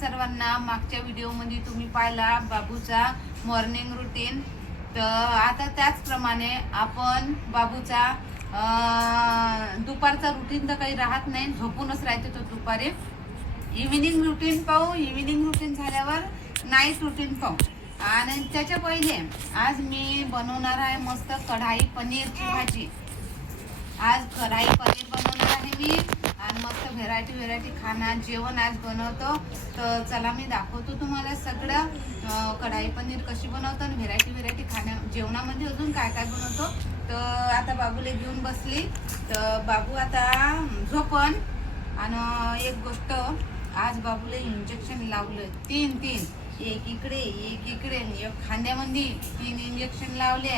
सर्वांना. मागच्या व्हिडिओमध्ये तुम्ही पाहिला बाबूचा मॉर्निंग रुटीन. तर आता त्याचप्रमाणे आपण बाबूचा दुपारचा रुटीन तर काही राहत नाही, झोपूनच राहते तो दुपारी. इव्हिनिंग रुटीन पाहू. इव्हिनिंग रुटीन झाल्यावर नाईट रुटीन पाहू. आणि त्याच्या पहिले आज मी बनवणार आहे मस्त कढाई पनीरची भाजी. आज कढाई पनीर बनवणार आहे मी आणि मस्त व्हेरायटी खाना जेवण आज बनवतो. तर चला मी दाखवतो तुम्हाला सगळं कढाई पनीर कशी बनवतो आणि व्हेरायटी खाण्या जेवणामध्ये अजून काय काय बनवतो. तर आता बाबूला घेऊन बसली. तर बाबू आता झोपण. आणि एक गोष्ट, आज बाबूला इंजेक्शन लावलं तीन एक इकडे एक खांद्यामध्ये 3 इंजेक्शन लावले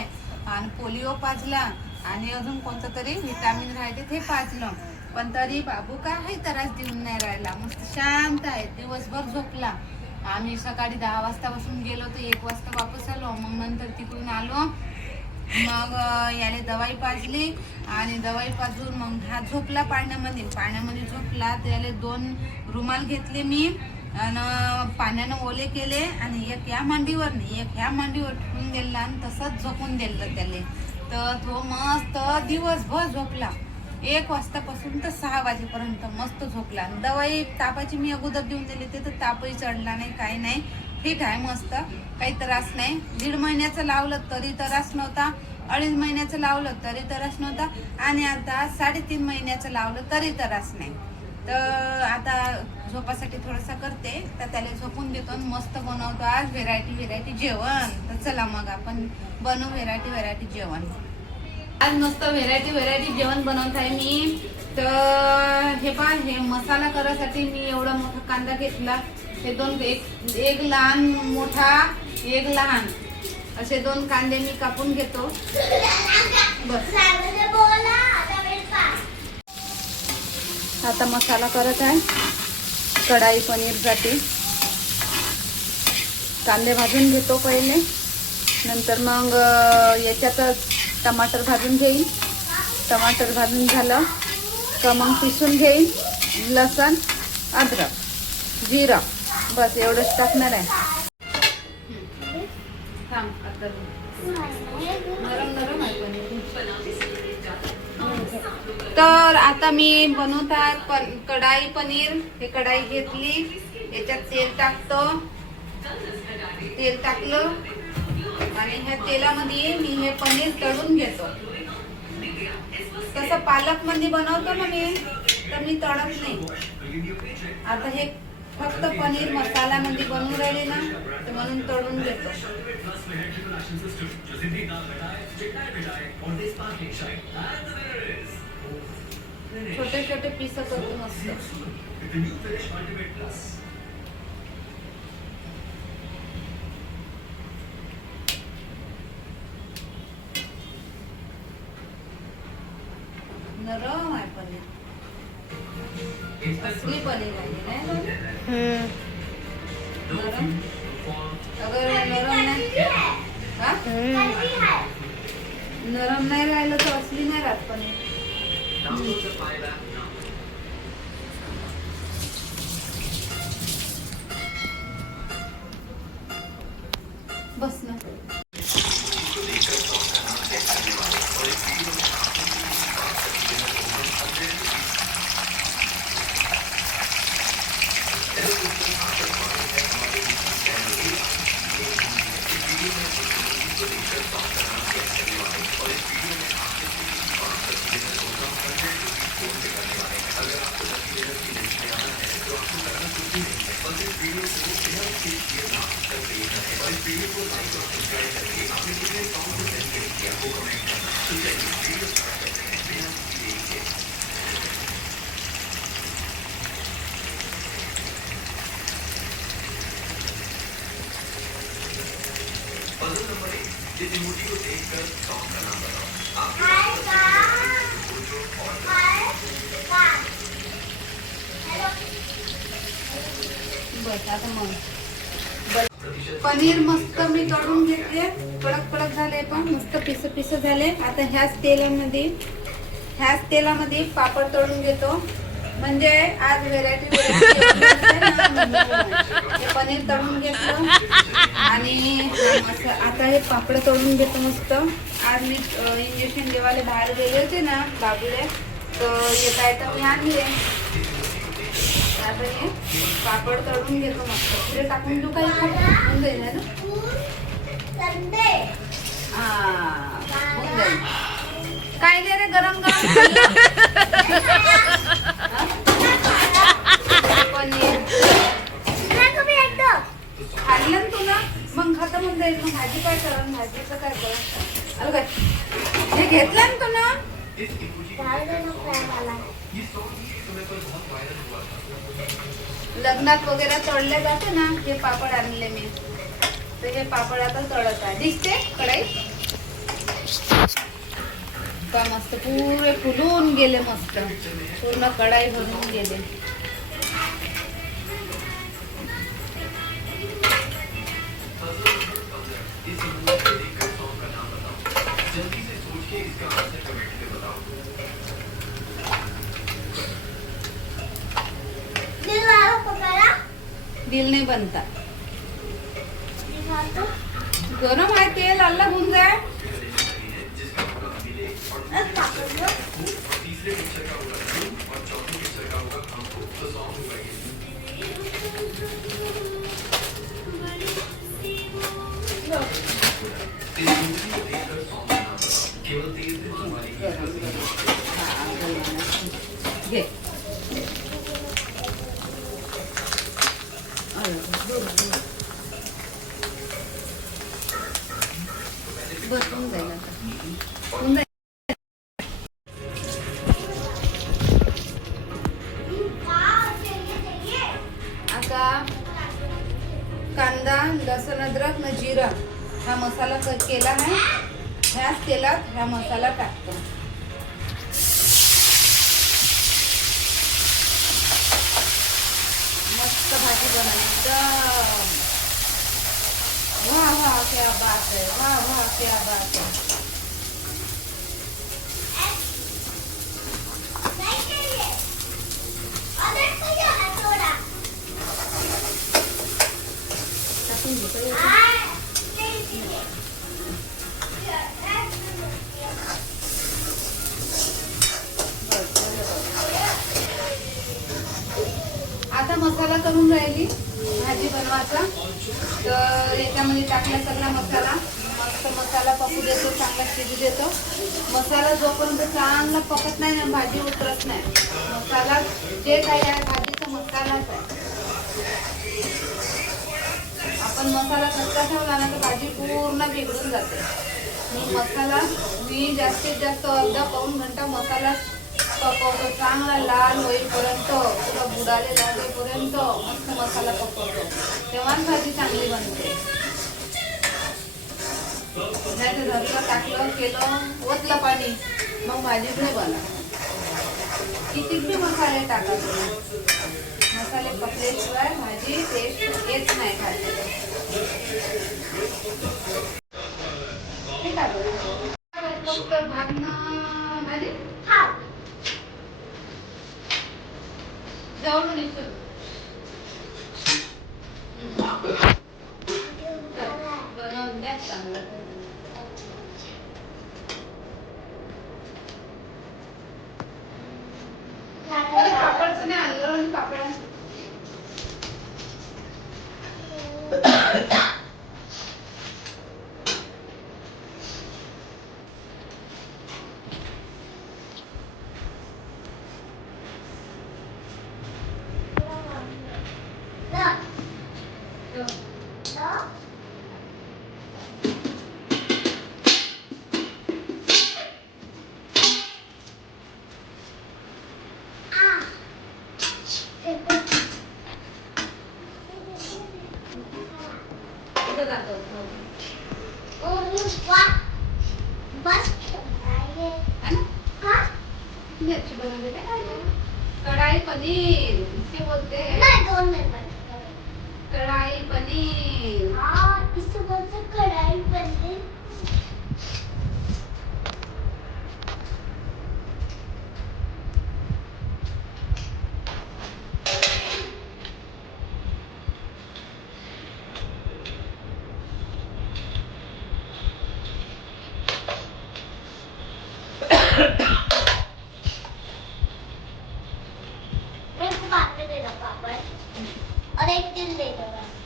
आणि पोलिओ पाजला आणि अजून कोणतं तरी विटामिन राहते ते पाजलं. पण तरी बाबू काही त्रास देऊन नाही राहिला, मस्त शांत आहे. दिवसभर झोपला. आम्ही सकाळी 10 वाजतापासून गेलो तर 1 वाजता वापस आलो. मग नंतर तिकडून आलो, मग याने दवाई पाजली आणि दवाई पाजून मग हा झोपला पाण्यामध्ये झोपला. तर याला 2 रुमाल घेतले मी आणि पाण्यानं ओले केले आणि एक या मांडीवर नाही एक ह्या मांडीवर ठेवून दिला आणि तसंच झोपून दिलं त्याला. तर तो मस्त दिवसभर झोपला. 1 वाजतापासून तर 6 वाजेपर्यंत मस्त झोपला. दवाई तापाची मी अगोदर देऊन दिली ते तर तापही चढला नाही, काही नाही, ठीक आहे, मस्त, काही त्रास नाही. 1.5 महिन्याचं लावलं तरी त्रास नव्हता, 2.5 महिन्याचं लावलं तरी त्रास नव्हता आणि आता 3.5 महिन्याचं लावलं तरी त्रास नाही. तर आता झोपासाठी थोडंसं करते, तर त्याला झोपून देतो आणि मस्त बनवतो आज व्हेरायटी जेवण. तर चला मग आपण बनवू व्हेरायटी जेवण. आज मस्त व्हेरायटी जेवण बनवत आहे मी. तर हे पहा, हे मसाला करायसाठी मी एवढा मोठा कांदा घेतला. हे 2 एक लहान मोठा एक लहान असे 2 कांदे मी कापून घेतो. बस आता मसाला करत आहे कढाई पनीरसाठी. कांदे भाजून घेतो पहिले, नंतर मग याच्यातच टमाटर भाजून घेईन. टमाटर भाजून झालं का मग पिसून घेईन लसण, अद्रक, जिरा, बस एवढंच टाकणार आहे. नरम आहे पनीर. तर आता मी बनवतात कढाई पनीर. हे कढाई घेतली, याच्यात तेल टाकतो. तेल टाकलं आणि ह्या तेलामध्ये मी हे पनीर तळून घेतो. तसं पालक मध्ये बनवतो ना मी, तर मी तळत नाही. आता हे फक्त पनीर मसाला मध्ये बनवून राहिले ना, तर म्हणून तळून घेतो. छोटे पीस करतो मस्त. नरम आहे पनीर, असली पनीर आहे ना. नरम अगर नरम नाही राहिलं तर असली नाही राहत पनीर. बस ना. पनीर मस्त मी तळून घेतले, कडक झाले, पण मस्त पिस झाले. आता ह्याच तेलामध्ये पापड तळून घेतो. म्हणजे आज व्हेरायटी हे पापड तळून घेतो मस्त. आज मी इंजेक्शन देवाले बाहेर गेले होते ना बाबूले, तर येता येता मी आणले. आता हे पापड तळून घेतो मस्त. पुढे टाकून तू काही होऊन जाईल ना. होऊन जाईल. काय दे रे गरम गरम पनीर खाल्लं ना तुला, मग खतम होऊन जाईल. मग भाजी काय करा, भाजीचं काय करा. अरे हे घेतलं ना तू ना. लग्नात वगैरे तळले जाते ना हे पापड आणले मी, तर हे पापड आता तळत आहे. दिसते कढाई का मस्त पुरे फुलून गेले, मस्त पूर्ण कढाई भरून गेले. दिल नहीं बनता, गरम आहे तेल, अल्ला होऊन जाय. घे बस होऊन जाईल आता. होऊन जाईल. आता कांदा, लसूण, अद्रक न जिरा हा मसाला केला आहे. ह्याच तेलात हा मसाला टाकतो. मस्त भाजी बनायची. वाह वाह क्या बात है, वाह वाह क्या बात है. आता मसाला करून राहिली भाजी बनवायचा. तर याच्यामध्ये टाकला सगळा मसाला. मस्त मसाला पकू देतो, चांगला शिजू देतो. मसाला जोपर्यंत चांगला पकत नाही ना भाजी उतरत नाही. मसाला जे काही आहे भाजीचा मसालाच आहे. आपण मसाला कच्चा ठेवला ना तर भाजी पूर्ण बिघडून जाते. मी जास्तीत जास्त अर्धा पाऊण घंटा मसाला पकवतो. चांगला लाल होईपर्यंत, पुरा बुडाले लागेपर्यंत मस्त मसाला पकवतो. तेव्हाच भाजी चांगली बनते. नाही तर धरलं, टाकलं, केलं, ओतलं पाणी, मग भाजीच नाही बनत. किती बी मसाले टाकायचे, मसाले पकल्याशिवाय भाजी टेस्ट येत नाही खायला. ठीक आहे. भाजी जाऊन बनवून द्या चांगलं. पापडचं नाही आणलं, पापड कढ़ाई पनीर इससे बोलते हैं. कढ़ाई पनीर. हाँ, इससे बोलते हैं कढ़ाई पनीर. दो पापड़ और एक चीज दे दो बस।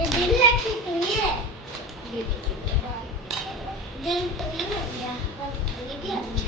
ये दिल है कि तुनी है? दिल तुनी है क्या? बस दिल है।